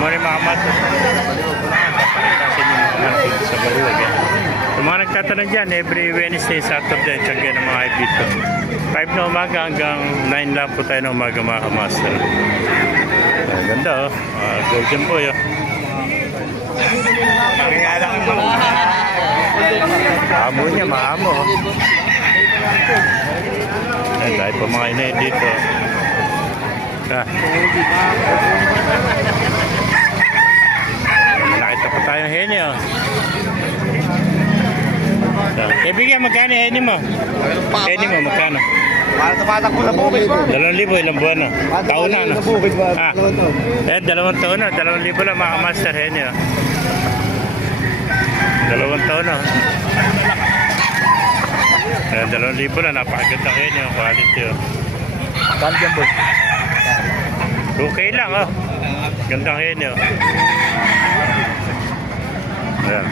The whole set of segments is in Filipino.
morning mga matos. Papakita sa inyo mga dito sa Baliwag. Eh. Yung mga nagtatanong dyan, every Wednesday, Saturday, tsaka ng mga dito. 5 na umaga hanggang 9 lang po tayo ng umaga mga kamaster. Ang ganda oh. Ah, golden boy oh. Amo niya, maamo. oh. Ayan, dahil pa mga inay dito. Ah. Ng heni, oh. Ah, Kaibigan, magkano heni mo? Heni mo, magkano? Para tumatakbo sa bukid ba? Dalawang libo, ilang buwan, no? Taon na, no? Sa? Ah, eh, dalawang taon na. Dalawang libo lang, mga master heni, oh. Dalawang taon na. Eh, dalawang libo na, napakaganda heni, oh. Quality, oh. Kandiyan boss. Okay lang, oh. Gandang heni, oh. Ayan.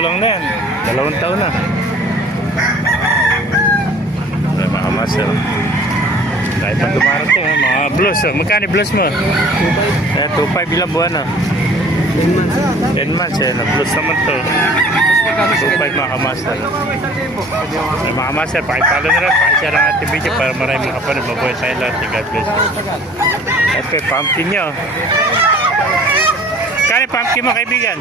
Magulang na yan. Dalawang taon na. Ayan, mga master. Dahil pag dumarating, oh, mga blues, oh. Magkano blues mo? Eh, 2.5 ilang buwan, oh. 10 months, eh. Na-blues naman to. 2.5 mga master. Ay, mga master, pakipalo na rin, pakishare ang ating video para marami makapanood. Mabuhay tayo lahat. God bless you. Yung pumpkin nyo. Yung pumpkin mo, kaibigan?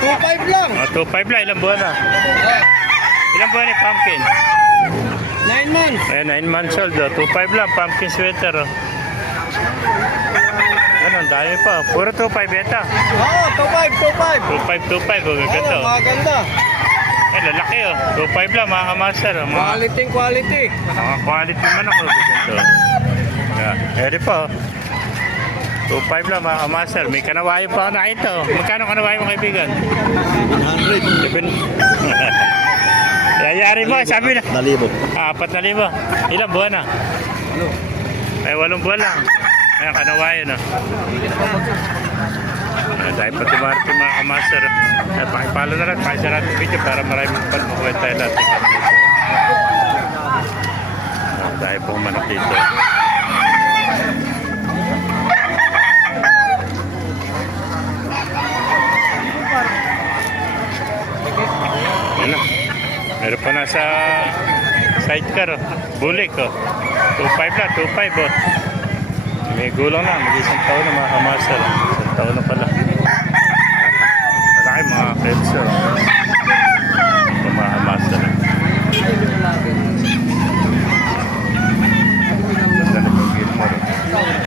2.5 lang. O, 2.5 lang. Ilang buwan na? Ilang buwan yung pumpkin? 9 months. Ayan, 9 months old. Oh. 2.5 lang, pumpkin sweater. Oh. Ano, dami pa. Puro 2.5 ito. Oo, 2.5, 2.5. 2.5, 2.5. Oh, ganda. Oo, oh. maganda. Eh, lalaki oh. 2.5 lang, mga kamaster. Oh. Mga, Quality, quality. mga quality man ako. Ganito. Yeah. Eri pa oh. 2.5 lang mga kamaster. May kanawayo pa nakita. oh. Magkano kanawayo mo kaibigan? 100. Seven. Yayari mo, sabi na. Nalibo. Ah, apat na lima. Ilang buwan na? Ay, walong buwan lang. Ayan, kanawayo na. Ayan, dahil pa tumarating mga kamaster. Ay, pakipalo na rin. Pakisara natin video para maraming pagmakuha tayo lahat. Ayan, dahil po manok dito. Na. Meron pa nasa sidecar. Oh. Bulik. Oh. 2.5 na. 2.5. Oh. May gulang na. Mag-isang taon na mga kamaster. Isang taon na pala.